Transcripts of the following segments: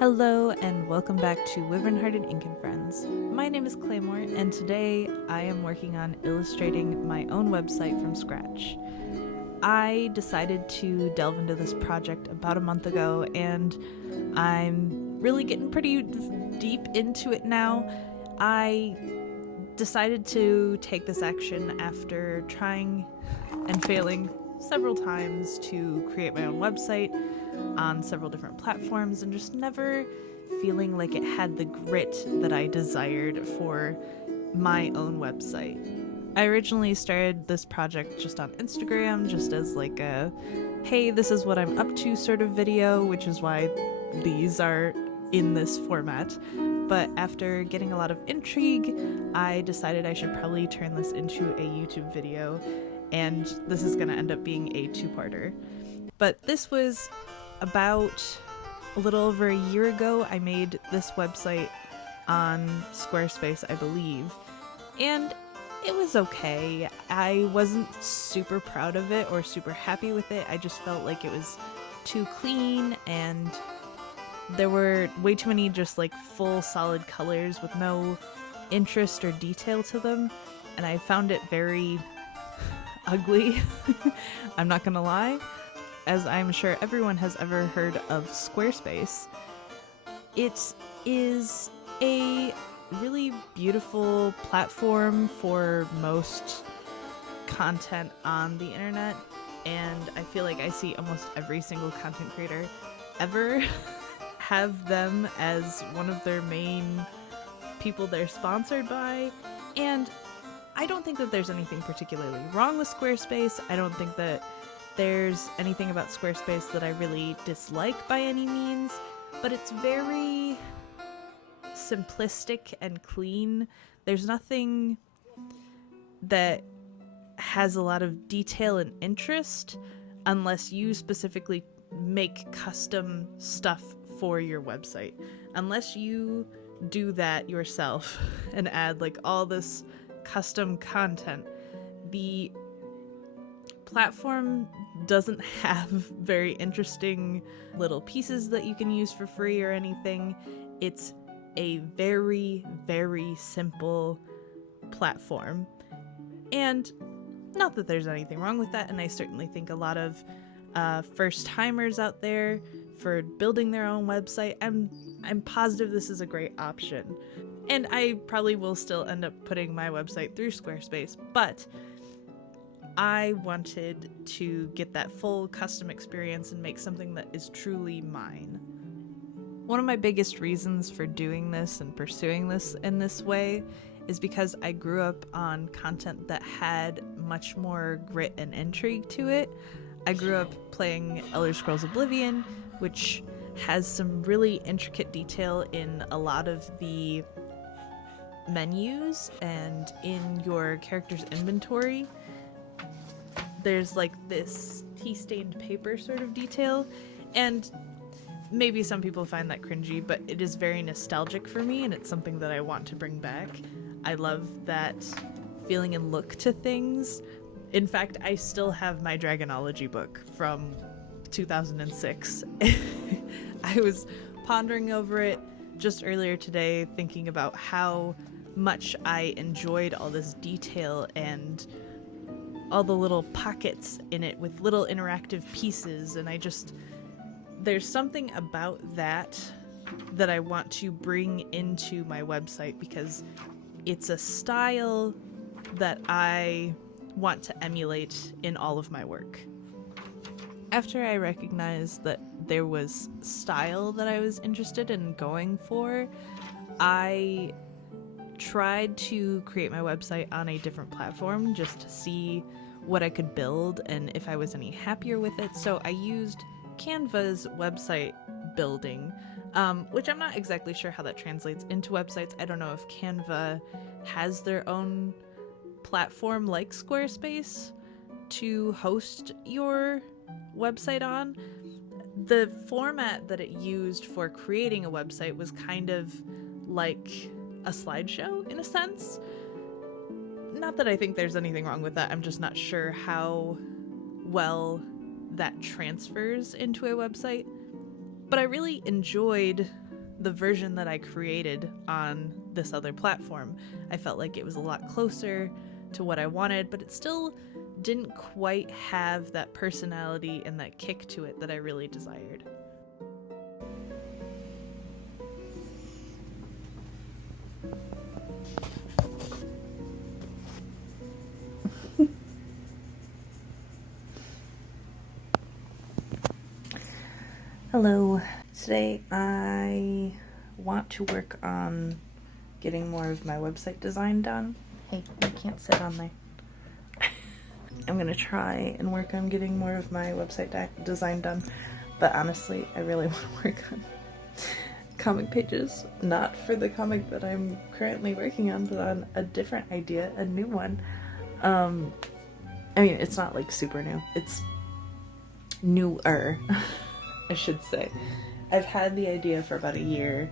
Hello and welcome back to Wyvern-Hearted Ink and Friends. My name is Claymore and today I am working on illustrating my own website from scratch. I decided to delve into this project about a month ago and I'm really getting pretty deep into it now. I decided to take this action after trying and failing several times to create my own website on several different platforms and just never feeling like it had the grit that I desired for my own website. I originally started this project just on Instagram, just as like a hey, this is what I'm up to sort of video, which is why these are in this format. But after getting a lot of intrigue, I decided I should probably turn this into a YouTube video, and this is going to end up being a two-parter. But this was about a little over a year ago. I made this website on Squarespace, I believe, and it was okay. I wasn't super proud of it or super happy with it. I just felt like it was too clean and there were way too many just like full solid colors with no interest or detail to them, and I found it very ugly. I'm not gonna lie. As I'm sure everyone has ever heard of Squarespace, it is a really beautiful platform for most content on the internet, and I feel like I see almost every single content creator ever have them as one of their main people they're sponsored by. And I don't think that there's anything particularly wrong with Squarespace. I don't think that there's anything about Squarespace that I really dislike by any means, but it's very simplistic and clean. There's nothing that has a lot of detail and interest unless you specifically make custom stuff for your website. Unless you do that yourself and add like all this custom content, the platform doesn't have very interesting little pieces that you can use for free or anything. It's a very, very simple platform. And not that there's anything wrong with that, and I certainly think a lot of first-timers out there for building their own website, I'm positive this is a great option. And I probably will still end up putting my website through Squarespace, but I wanted to get that full custom experience and make something that is truly mine. One of my biggest reasons for doing this and pursuing this in this way is because I grew up on content that had much more grit and intrigue to it. I grew up playing Elder Scrolls Oblivion, which has some really intricate detail in a lot of the menus and in your character's inventory. There's like this tea-stained paper sort of detail, and maybe some people find that cringy, but it is very nostalgic for me, and it's something that I want to bring back. I love that feeling and look to things. In fact, I still have my Dragonology book from 2006. I was pondering over it just earlier today, thinking about how much I enjoyed all this detail and all the little pockets in it with little interactive pieces, and there's something about that I want to bring into my website because it's a style that I want to emulate in all of my work. After I recognized that there was style that I was interested in going for, I tried to create my website on a different platform just to see what I could build and if I was any happier with it. So I used Canva's website building, which I'm not exactly sure how that translates into websites. I don't know if Canva has their own platform like Squarespace to host your website on. The format that it used for creating a website was kind of like a slideshow in a sense. Not that I think there's anything wrong with that, I'm just not sure how well that transfers into a website. But I really enjoyed the version that I created on this other platform. I felt like it was a lot closer to what I wanted, but it still didn't quite have that personality and that kick to it that I really desired. Hello. Today I want to work on getting more of my website design done. Hey, you can't sit on there. I'm gonna try and work on getting more of my website design done, but honestly, I really want to work on comic pages. Not for the comic that I'm currently working on, but on a different idea, a new one. I mean, it's not like super new. It's newer. I should say. I've had the idea for about a year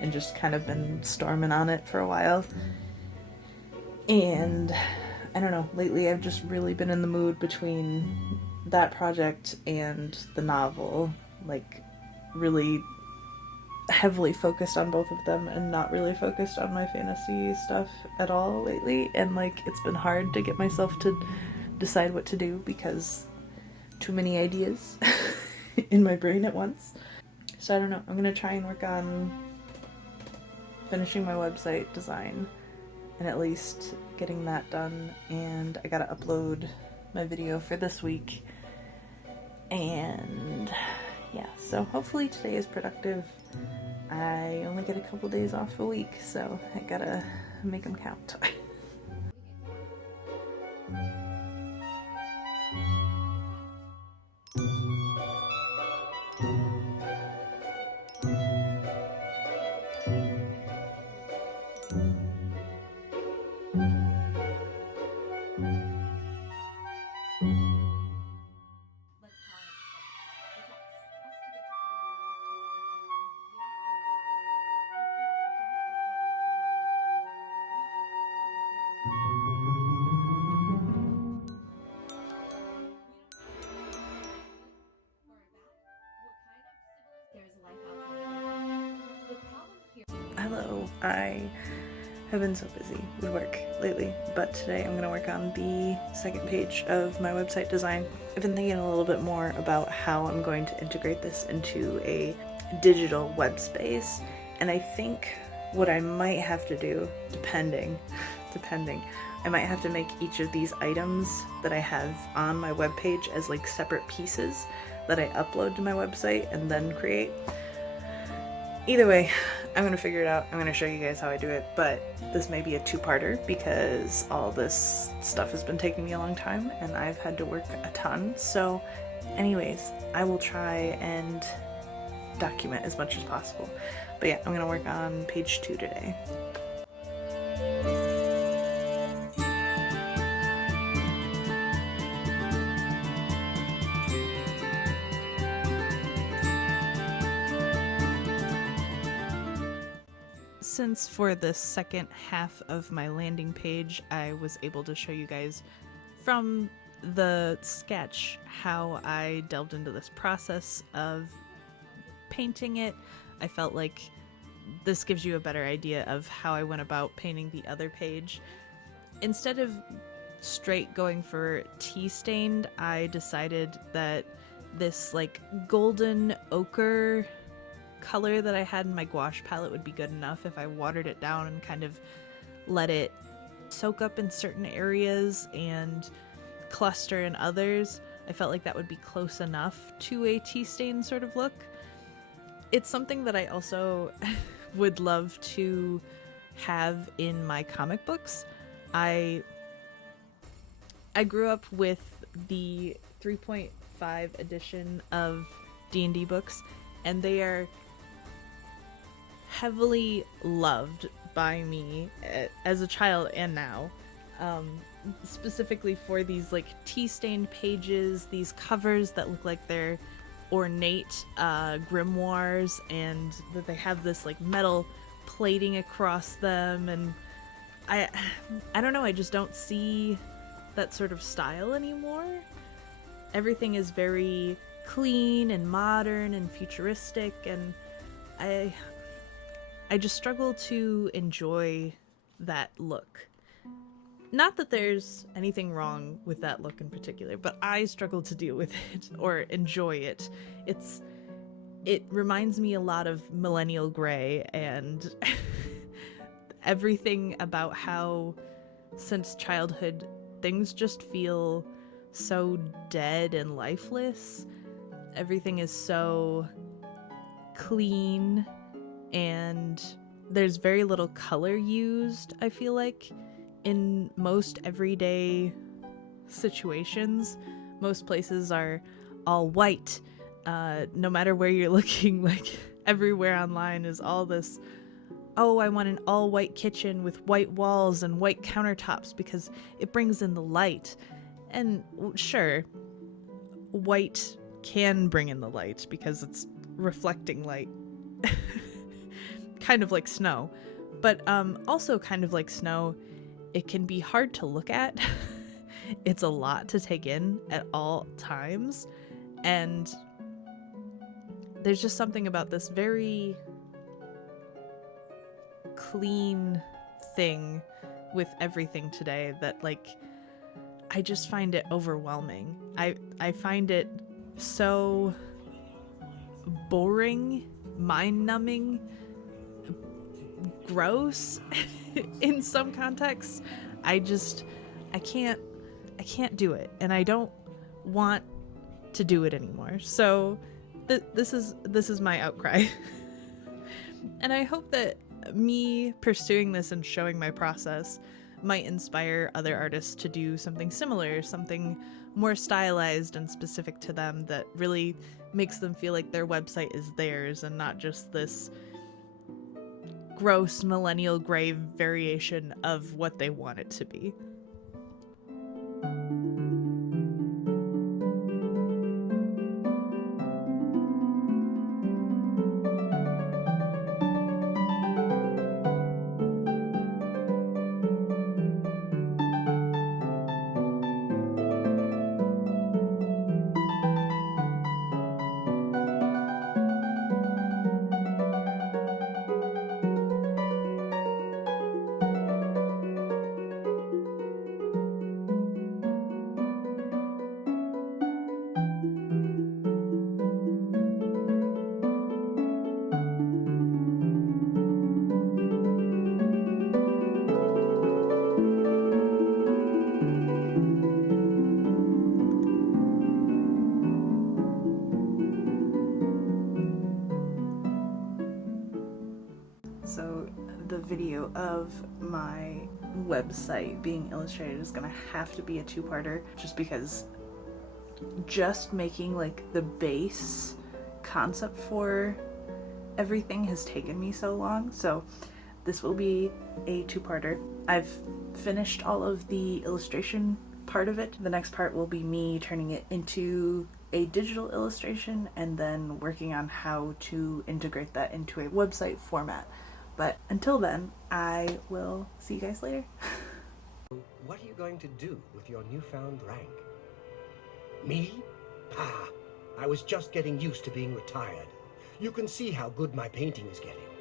and just kind of been storming on it for a while. And I don't know, lately I've just really been in the mood between that project and the novel, like really heavily focused on both of them and not really focused on my fantasy stuff at all lately. And like it's been hard to get myself to decide what to do because too many ideas in my brain at once. So I don't know, I'm gonna try and work on finishing my website design and at least getting that done, and I gotta upload my video for this week. And yeah, so hopefully today is productive. I only get a couple days off a week, so I gotta make them count. Hello, I have been so busy with work lately, but today I'm going to work on the second page of my website design. I've been thinking a little bit more about how I'm going to integrate this into a digital web space, and I think what I might have to do, depending, I might have to make each of these items that I have on my webpage as like separate pieces that I upload to my website and then create. Either way, I'm gonna figure it out. I'm gonna show you guys how I do it, but this may be a two-parter because all this stuff has been taking me a long time and I've had to work a ton. So anyways, I will try and document as much as possible. But yeah, I'm gonna work on page 2 today. Since for the second half of my landing page, I was able to show you guys from the sketch how I delved into this process of painting it, I felt like this gives you a better idea of how I went about painting the other page. Instead of straight going for tea stained, I decided that this like golden ochre color that I had in my gouache palette would be good enough if I watered it down and kind of let it soak up in certain areas and cluster in others. I felt like that would be close enough to a tea stain sort of look. It's something that I also would love to have in my comic books. I grew up with the 3.5 edition of D&D books, and they are heavily loved by me as a child and now. Specifically for these like tea-stained pages, these covers that look like they're ornate grimoires, and that they have this like metal plating across them, and I don't know, I just don't see that sort of style anymore. Everything is very clean and modern and futuristic, and I just struggle to enjoy that look. Not that there's anything wrong with that look in particular, but I struggle to deal with it or enjoy it. It reminds me a lot of millennial gray and everything about how since childhood things just feel so dead and lifeless. Everything is so clean and there's very little color used, I feel like, in most everyday situations. Most places are all white. No matter where you're looking, like everywhere online is all this, oh, I want an all white kitchen with white walls and white countertops because it brings in the light. And sure, white can bring in the light because it's reflecting light. Kind of like snow. But also kind of like snow, it can be hard to look at. It's a lot to take in at all times. And there's just something about this very clean thing with everything today that, like, I just find it overwhelming. I find it so boring, mind-numbing, gross in some contexts. I can't do it, and I don't want to do it anymore. So this is my outcry. And I hope that me pursuing this and showing my process might inspire other artists to do something similar, something more stylized and specific to them that really makes them feel like their website is theirs and not just this gross millennial gray variation of what they want it to be. So the video of my website being illustrated is gonna have to be a two-parter, just because just making like the base concept for everything has taken me so long. So this will be a two-parter. I've finished all of the illustration part of it. The next part will be me turning it into a digital illustration and then working on how to integrate that into a website format. But until then, I will see you guys later. What are you going to do with your newfound rank? Me? Pah! I was just getting used to being retired. You can see how good my painting is getting.